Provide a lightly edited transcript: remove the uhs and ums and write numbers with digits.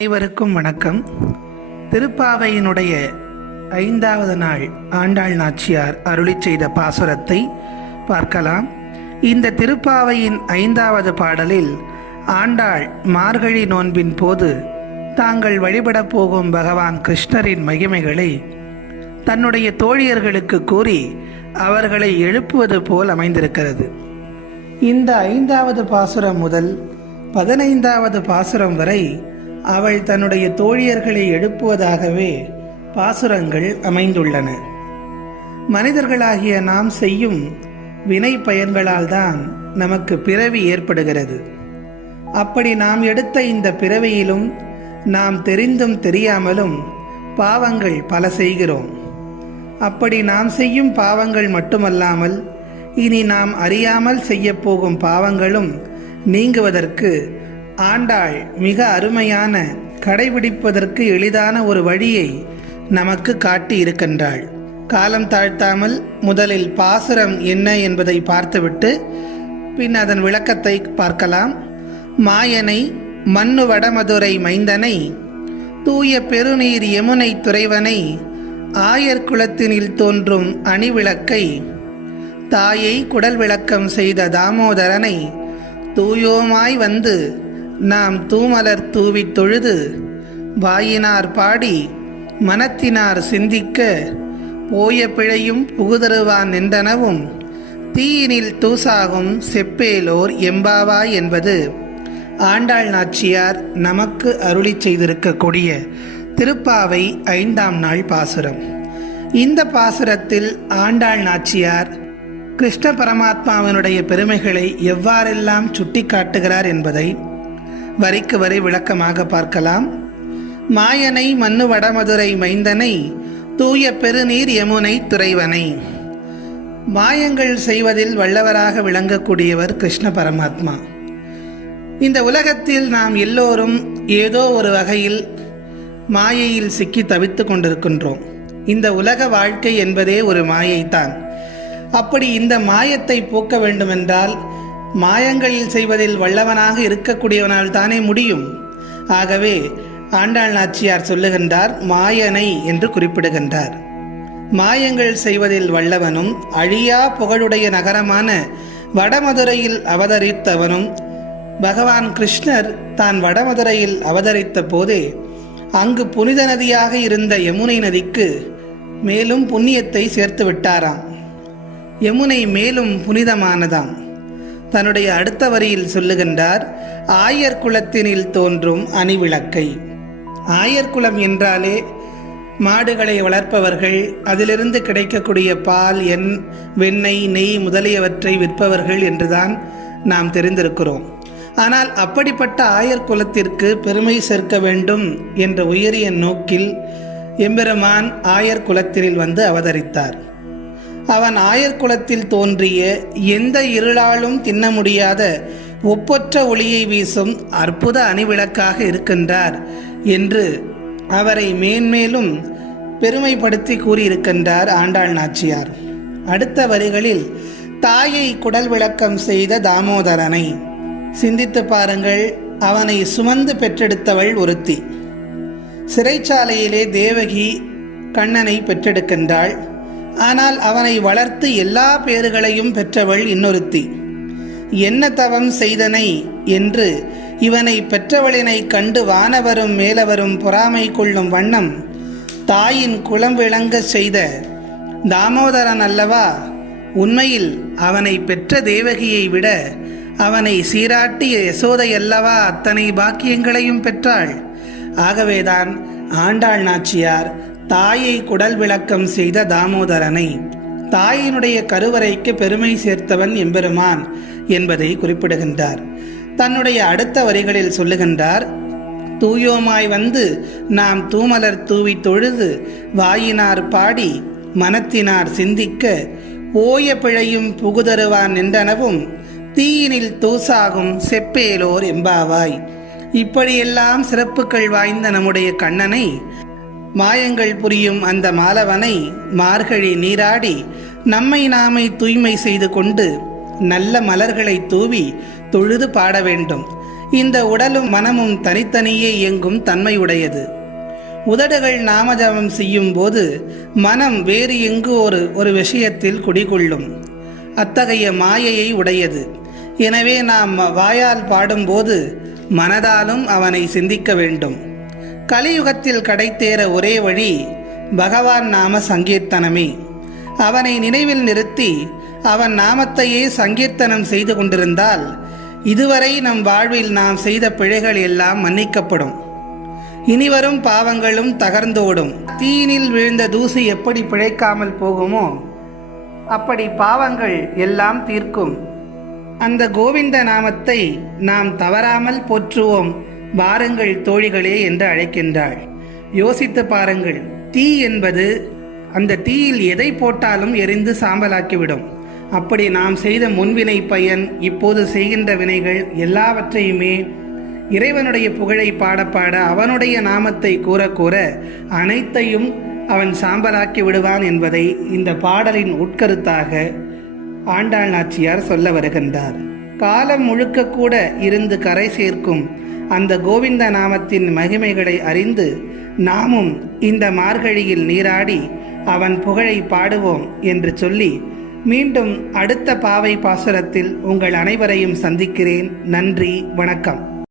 அனைவருக்கும் வணக்கம். திருப்பாவையினுடைய 5வது நாள் ஆண்டாள் நாச்சியார் அருளிச் செய்த பாசுரத்தை பார்க்கலாம். இந்த திருப்பாவையின் 5வது பாடலில் ஆண்டாள் மார்கழி நோன்பின் போது தாங்கள் வழிபடப் போகும் பகவான் கிருஷ்ணரின் மகிமைகளை தன்னுடைய தோழியர்களுக்கு கூறி அவர்களை எழுப்புவது போல் அமைந்திருக்கிறது. இந்த 5வது பாசுரம் முதல் 15வது பாசுரம் வரை அவள் தன்னுடைய தோழியர்களை எழுப்புவதாகவே பாசுரங்கள் அமைந்துள்ளன. மனிதர்களாகிய நாம் செய்யும் வினை பயன்களால் தான் நமக்கு பிறவி ஏற்படுகிறது. அப்படி நாம் எடுத்த இந்த பிறவியிலும் நாம் தெரிந்தும் தெரியாமலும் பாவங்கள் பல செய்கிறோம். அப்படி நாம் செய்யும் பாவங்கள் மட்டுமல்லாமல் இனி நாம் அறியாமல் செய்யப்போகும் பாவங்களும் நீங்குவதற்கு ஆண்டாள் மிக அருமையான, கடைபிடிப்பதற்கு எளிதான ஒரு வழியை நமக்கு காட்டி இருக்கின்றாள். காலம் தாழ்த்தாமல் முதலில் பாசுரம் என்ன என்பதை பார்த்துவிட்டு பின் அதன் விளக்கத்தை பார்க்கலாம். மாயனை மண்ணு வடமதுரை மைந்தனை தூய பெருநீர் யமுனை துறைவனை ஆயர் குலத்தினில் தோன்றும் அணிவிளக்கை தாயை குடல் விளக்கம் செய்த தாமோதரனை தூயோமாய் வந்து நாம் தூமலர் தூவித் தொழுது வாயினார் பாடி மனத்தினார் சிந்திக்க போய பிழையும் புகுதருவான் நின்றனவும் தீயினில் தூசாகும் செப்பேலோர் எம்பாவாய் என்பது ஆண்டாள் நாச்சியார் நமக்கு அருளி செய்திருக்கக்கூடிய திருப்பாவை 5ஆம் நாள் பாசுரம். இந்த பாசுரத்தில் ஆண்டாள் நாச்சியார் கிருஷ்ண பரமாத்மாவினுடைய பெருமைகளை எவ்வாறெல்லாம் சுட்டி காட்டுகிறார் என்பதை வரிக்கு வரி விளக்கமாக பார்க்கலாம். மாயனை மண்ணு வடமதுரை மைந்தனை தூய பெருநீர் யமுனை துறைவனை. மாயங்கள் செய்வதில் வல்லவராக விளங்கக்கூடியவர் கிருஷ்ண பரமாத்மா. இந்த உலகத்தில் நாம் எல்லோரும் ஏதோ ஒரு வகையில் மாயையில் சிக்கி தவித்து கொண்டிருக்கின்றோம். இந்த உலக வாழ்க்கை என்பதே ஒரு மாயைத்தான். அப்படி இந்த மாயத்தை போக்க வேண்டுமென்றால் மாயங்களில் செய்வதில் வல்லவனாக இருக்கக்கூடியவனால் தானே முடியும். ஆகவே ஆண்டாள் நாச்சியார் சொல்லுகின்றார், மாயனை என்று குறிப்பிடுகின்றார். மாயங்கள் செய்வதில் வல்லவனும் அழியா புகழுடைய நகரமான வடமதுரையில் அவதரித்தவனும் பகவான் கிருஷ்ணர் தான் வடமதுரையில் அவதரித்த போதே அங்கு புனித நதியாக இருந்த யமுனை நதிக்கு மேலும் புண்ணியத்தை சேர்த்து விட்டாராம். யமுனை மேலும் புனிதமானதாம். தன்னுடைய அடுத்த வரியில் சொல்லுகின்றார், ஆயர் குலத்தினில் தோன்றும் அணிவிளக்கை. ஆயர் குலம் என்றாலே மாடுகளை வளர்ப்பவர்கள், அதிலிருந்து கிடைக்கக்கூடிய பால், வெண்ணெய், நெய் முதலியவற்றை விற்பவர்கள் என்றுதான் நாம் தெரிந்திருக்கிறோம். ஆனால் அப்படிப்பட்ட ஆயர் குலத்திற்கு பெருமை சேர்க்க வேண்டும் என்ற உயரிய நோக்கில் எம்பெருமான் ஆயர் குலத்தினில் வந்து அவதரித்தார். அவன் ஆயர் குலத்தில் தோன்றிய எந்த இருளாலும் தின்ன முடியாத ஒப்பற்ற ஒளியை வீசும் அற்புத அணிவிளக்காக இருக்கின்றார் என்று அவரை மேன்மேலும் பெருமைப்படுத்தி கூறியிருக்கின்றார் ஆண்டாள் நாச்சியார். அடுத்த வரிகளில் தாயை குடல் விளக்கம் செய்த தாமோதரனை சிந்தித்து பாருங்கள். அவனை சுமந்து பெற்றெடுத்தவள் ஒருத்தி. சிறைச்சாலையிலே தேவகி கண்ணனை பெற்றெடுக்கின்றாள். ஆனால் அவனை வளர்த்து எல்லா பேறுகளையும் பெற்றவள் இன்னொருத்தி. என்ன தவம் செய்தனை என்று இவனை பெற்றவளினை கண்டு வானவரும் மேலவரும் பொறாமை கொள்ளும் வண்ணம் தாயின் குலம் விளங்க செய்த தாமோதரன் அல்லவா. உண்மையில் அவனை பெற்ற தேவகியை விட அவனை சீராட்டிய யசோதை அல்லவா அத்தனை பாக்கியங்களையும் பெற்றாள். ஆகவேதான் ஆண்டாள் நாச்சியார் தாயை குடல் விளக்கம் செய்த தாமோதரனை, தாயினுடைய கருவறைக்கு பெருமை சேர்த்தவன் எம்பெருமான் என்பதை குறிப்பிடுகின்றார். தன்னுடைய அடுத்த வரிகளில் சொல்லுகின்றார், தூயோமாய் வந்து நாம் தூமலர் தூவி தொழுது வாயினார் பாடி மனத்தினார் சிந்திக்க போய பிழையும் புகுதருவான் நின்றனவும் தீயினில் தூசாகும் செப்பேலோர் எம்பாவாய். இப்படியெல்லாம் சிறப்புகள் வாய்ந்த நம்முடைய கண்ணனை, மாயங்கள் புரியும் அந்த மாலவனை மார்கழி நீராடி நம்மை நாமே தூய்மை செய்து கொண்டு நல்ல மலர்களை தூவி தொழுது பாட வேண்டும். இந்த உடலும் மனமும் தனித்தனியே இயங்கும் தன்மையுடையது. உதடுகள் நாமஜபம் செய்யும் போது மனம் வேறு எங்கு ஒரு விஷயத்தில் குடிகொள்ளும். அத்தகைய மாயையை உடையது. எனவே நாம் வாயால் பாடும்போது மனதாலும் அவனை சிந்திக்க வேண்டும். கலியுகத்தில் கடைத்தேற ஒரே வழி பகவான் நாம சங்கீர்த்தனமே. அவனை நினைவில் நிறுத்தி அவன் நாமத்தையே சங்கீர்த்தனம் செய்து கொண்டிருந்தால் இதுவரை நம் வாழ்வில் நாம் செய்த பிழைகள் எல்லாம் மன்னிக்கப்படும். இனிவரும் பாவங்களும் தகர்ந்தோடும். தீயினில் விழுந்த தூசி எப்படி பிழைக்காமல் போகுமோ அப்படி பாவங்கள் எல்லாம் தீர்க்கும். அந்த கோவிந்த நாமத்தை நாம் தவறாமல் போற்றுவோம் வாருங்கள் தோழிகளே என்று அழைக்கின்றாள். யோசித்து பாருங்கள், தீ என்பது அந்த தீயில் எதை போட்டாலும் எரிந்து சாம்பலாக்கிவிடும். அப்படி நாம் செய்த முன்வினை பயன், இப்போது செய்கின்ற வினைகள் எல்லாவற்றையுமே இறைவனுடைய புகழை பாட பாட அவனுடைய நாமத்தை கூற கூற அனைத்தையும் அவன் சாம்பலாக்கி விடுவான் என்பதை இந்த பாடலின் உட்கருத்தாக ஆண்டாள் நாச்சியார் சொல்ல வருகின்றார். காலம் முழுக்க கூட இருந்து கரை சேர்க்கும் அந்த கோவிந்த நாமத்தின் மகிமைகளை அறிந்து நாமும் இந்த மார்கழியில் நீராடி அவன் புகழை பாடுவோம் என்று சொல்லி மீண்டும் அடுத்த பாவை பாசுரத்தில் உங்கள் அனைவரையும் சந்திக்கிறேன். நன்றி, வணக்கம்.